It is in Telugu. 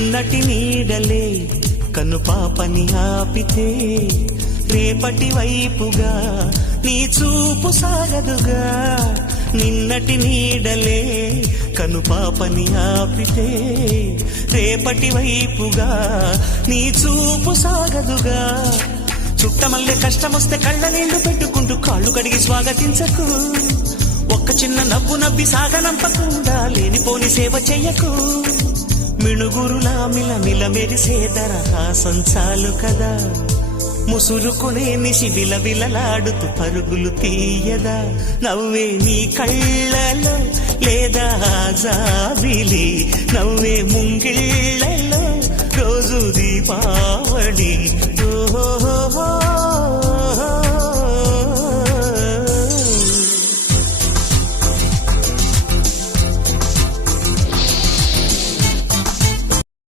నటి నీడలే కను పాపని ఆపితే రేపటి వైపుగా నీ చూపు సాగదుగా. నిన్నటి నీడలే కను పాపని ఆపితే రేపటి వైపుగా నీ చూపు సాగదుగా. చుట్టమల్లే కష్టమొస్తే కళ్ళ నీళ్లు పెట్టుకుంటూ కాళ్ళు కడిగి స్వాగతించకు. ఒక్క చిన్న నవ్వు నవ్వి సాగనంపకుండా లేనిపోని సేవ చెయ్యకు. మిణుగురులా మిలమిల మెరిసే దరహాసం చాలు కదా. ముసురుకునే నిశి విలవిలలాడుతూ పరుగులు తీయదా. నవ్వే నీ కళ్ళలో లేదా జాబిలి, నవ్వే ముంగిళ్ళలో రోజు దీపావళి.